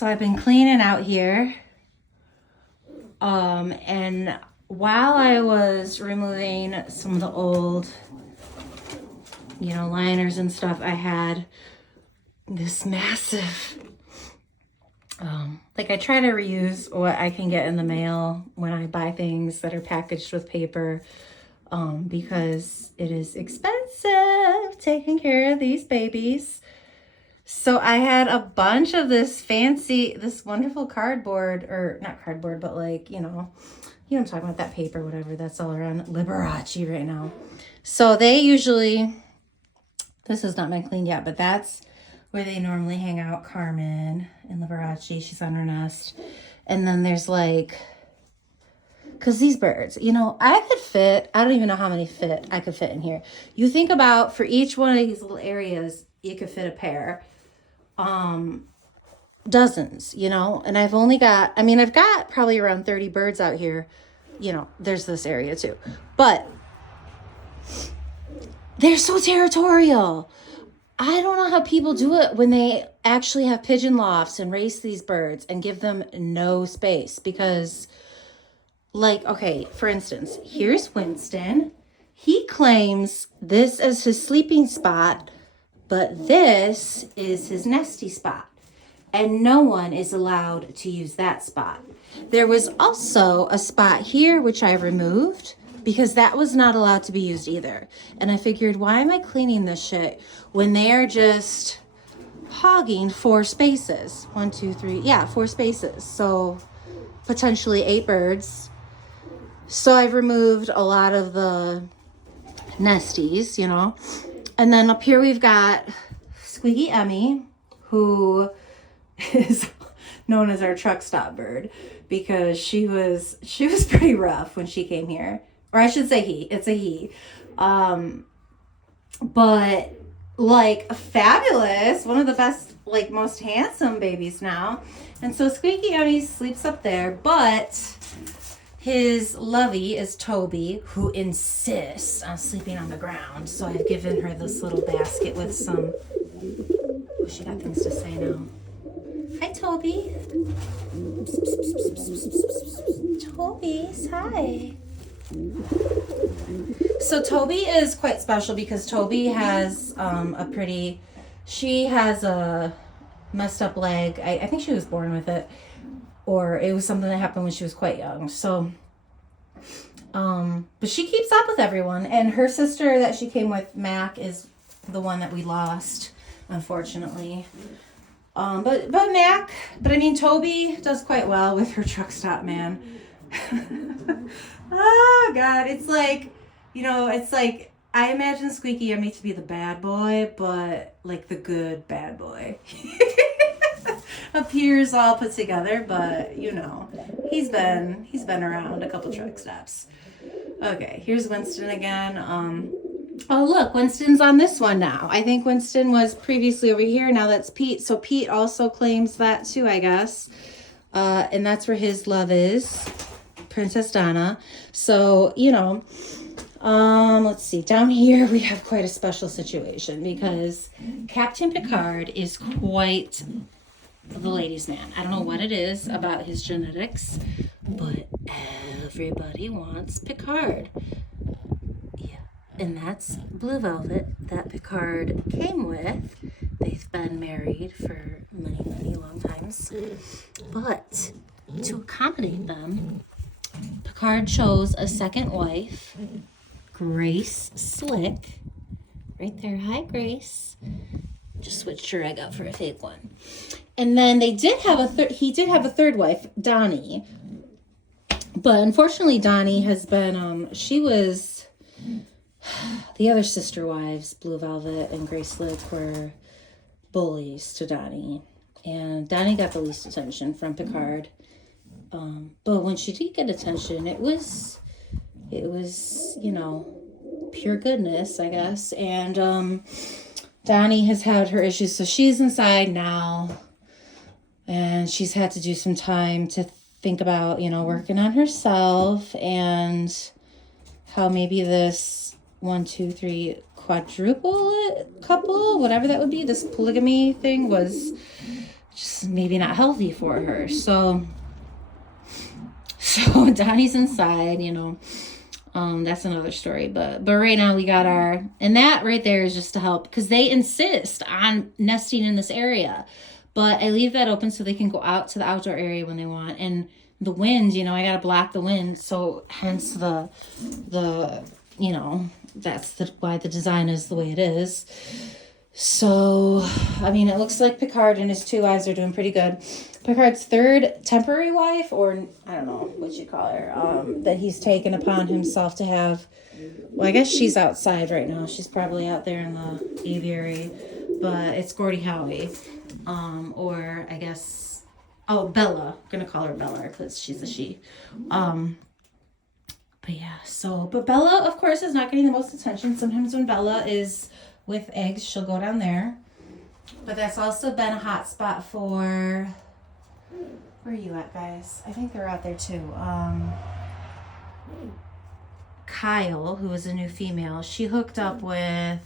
So I've been cleaning out here. And while I was removing some of the old, liners and stuff, I had this massive, I try to reuse what I can get in the mail when I buy things that are packaged with paper, because it is expensive taking care of these babies. So I had a bunch of this wonderful cardboard, or not cardboard, but I'm talking about, that paper, whatever, that's all around Liberace right now. So they usually, this has not been cleaned yet, but that's where they normally hang out, Carmen in Liberace. She's on her nest. And then there's because these birds, I don't even know how many I could fit in here. You think about, for each one of these little areas, you could fit a pair. Dozens, and I've got probably around 30 birds out here. There's this area too, but they're so territorial. I don't know how people do it when they actually have pigeon lofts and raise these birds and give them no space, because okay, for instance, here's Winston. He claims this as his sleeping spot, but this is his nesty spot, and no one is allowed to use that spot. There was also a spot here, which I removed because that was not allowed to be used either. And I figured, why am I cleaning this shit when they're just hogging 4 spaces? 1, 2, 3, 4 spaces. So potentially 8 birds. So I've removed a lot of the nesties, And then up here we've got Squeaky Emmy, who is known as our truck stop bird, because she was pretty rough when she came here. Or I should say it's a he. But fabulous, one of the best, most handsome babies now. And so Squeaky Emmy sleeps up there, but his lovey is Toby, who insists on sleeping on the ground. So I've given her this little basket with some... Oh, she got things to say now. Hi, Toby. Toby, hi. So Toby is quite special because Toby has she has a messed up leg. I think she was born with it, or it was something that happened when she was quite young. So, but she keeps up with everyone, and her sister that she came with, Mac, is the one that we lost, unfortunately. But Toby does quite well with her truck stop man. Oh God, it's I imagine Squeaky Emmy to be the bad boy, but the good bad boy. Appears all put together, but he's been around a couple truck stops. Okay, here's Winston again. Oh look, Winston's on this one now. I think Winston was previously over here. Now that's Pete. So Pete also claims that too, I guess. And that's where his love is, Princess Donna. So, let's see. Down here we have quite a special situation because Captain Picard is quite the ladies' man. I don't know what it is about his genetics, but everybody wants Picard. Yeah, and that's Blue Velvet that Picard came with. They've been married for many, many long times. But to accommodate them, Picard chose a second wife, Grace Slick. Right there. Hi, Grace. Just switched her egg out for a fake one. And then he did have a third wife, Donnie. But unfortunately, Donnie has been, the other sister wives, Blue Velvet and Grace Slick, were bullies to Donnie. And Donnie got the least attention from Picard. But when she did get attention, it was, pure goodness, I guess. And Donnie has had her issues, so she's inside now. And she's had to do some time to think about, working on herself and how maybe this 1, 2, 3 quadruple couple, whatever that would be, this polygamy thing was just maybe not healthy for her. So Donnie's inside, you know. That's another story, but right now we got our, and that right there is just to help, because they insist on nesting in this area, but I leave that open so they can go out to the outdoor area when they want. And the wind, you know, I gotta block the wind, so hence the you know, that's why the design is the way it is. So I mean, it looks like Picard and his two wives are doing pretty good. Picard's third temporary wife, or I don't know what you call her, that he's taken upon himself to have. Well, I guess she's outside right now. She's probably out there in the aviary, but it's Gordie Howe, or I guess, oh, Bella. I'm gonna call her Bella because she's a she. But yeah, but Bella, of course, is not getting the most attention. Sometimes when Bella is with eggs, she'll go down there. But that's also been a hot spot for, where are you at, guys? I think they're out there too. Kyle, who is a new female, she hooked up with,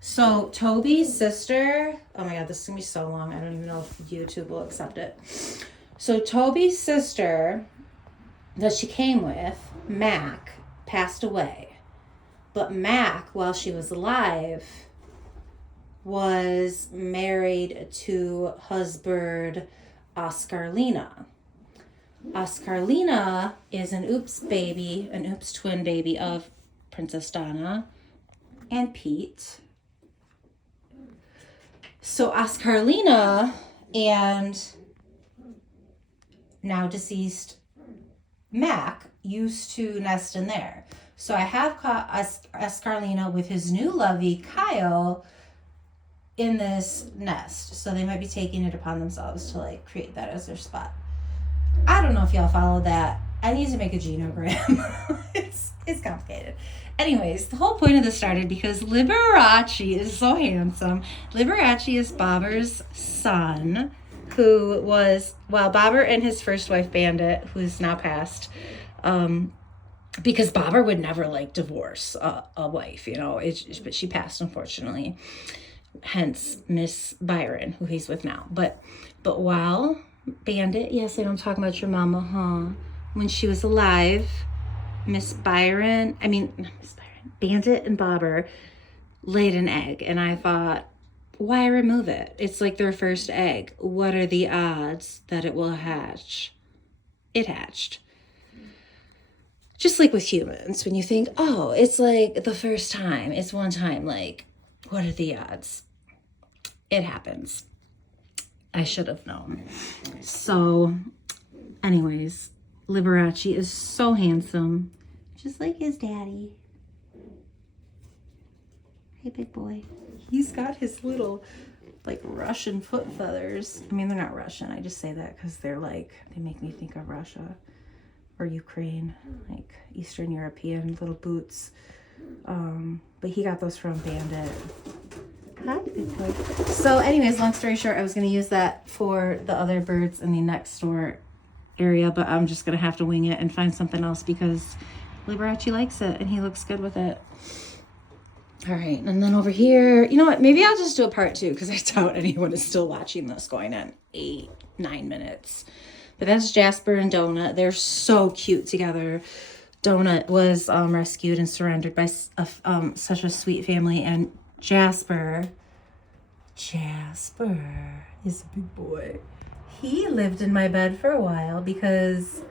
so Toby's sister, oh my God, this is gonna be so long. I don't even know if YouTube will accept it. So Toby's sister that she came with, Mac, passed away. But Mac, while she was alive, was married to husband Oscarlina. Oscarlina is an oops twin baby of Princess Donna and Pete. So Oscarlina and now deceased Mac used to nest in there. So I have caught Oscarlina with his new lovey, Kyle, in this nest. So they might be taking it upon themselves to like create that as their spot. I don't know if y'all follow that. I need to make a genogram. It's complicated. Anyways, the whole point of this started because Liberace is so handsome. Liberace is Bobber's son, who was, well, Bobber and his first wife, Bandit, who's now passed, because Bobber would never like divorce a wife, you know, but she passed, unfortunately. Hence Miss Byron, who he's with now. But while Bandit, yes, I know I'm talking about your mama, huh? When she was alive, Bandit and Bobber laid an egg, and I thought, why remove it? It's like their first egg. What are the odds that it will hatch? It hatched. Just like with humans, when you think, oh, it's like the first time, it's one time, like, what are the odds? It happens. I should have known. So, anyways, Liberace is so handsome, just like his daddy. Hey, big boy. He's got his little, like, Russian foot feathers. I mean, they're not Russian. I just say that because they're like, they make me think of Russia or Ukraine, like Eastern European little boots. But he got those from Bandit. Hi, big boy. So anyways, long story short, I was going to use that for the other birds in the next door area, but I'm just going to have to wing it and find something else because Liberace likes it and he looks good with it. All right, and then over here, you know what? Maybe I'll just do a part 2 because I doubt anyone is still watching this going on 8-9 minutes. But that's Jasper and Donut. They're so cute together. Donut was rescued and surrendered by such a sweet family, and Jasper is a big boy. He lived in my bed for a while because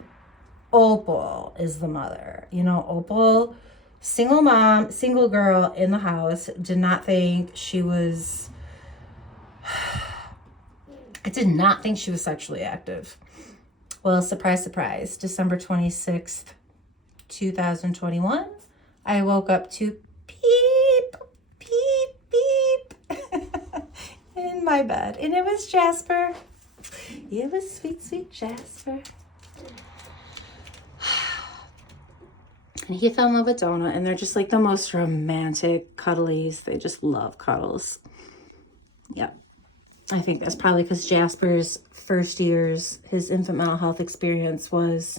Opal is the mother. You know, Opal, single mom, single girl in the house, did not think she was, I did not think she was sexually active. Well, surprise, surprise, December 26th, 2021, I woke up to beep, beep, beep in my bed. And it was Jasper. It was sweet, sweet Jasper. And he fell in love with Donut, and they're just like the most romantic cuddlies. They just love cuddles. Yep. I think that's probably because Jasper's first years, his infant mental health experience was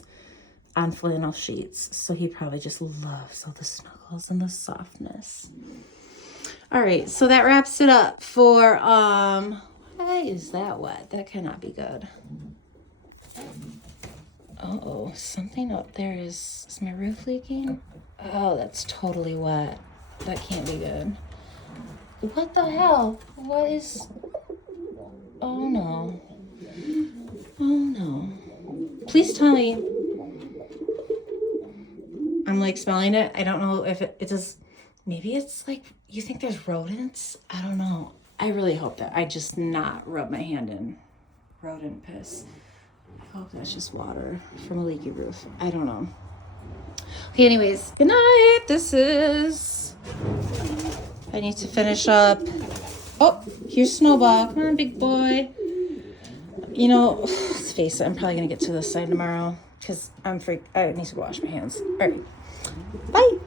on flannel sheets. So he probably just loves all the snuggles and the softness. All right, so that wraps it up for, why did I is that wet? That cannot be good. Uh-oh, something up there is my roof leaking? Oh, that's totally wet. That can't be good. What the hell? What is... Oh no. Oh no. Please tell me. I'm like smelling it. I don't know if it does. Maybe it's like, you think there's rodents? I don't know. I really hope that I just not rub my hand in rodent piss. I hope that's just water from a leaky roof. I don't know. Okay, anyways, good night. I need to finish up. Oh, here's Snowball. Come on, big boy. You know, let's face it, I'm probably going to get to this side tomorrow because I need to go wash my hands. All right. Bye.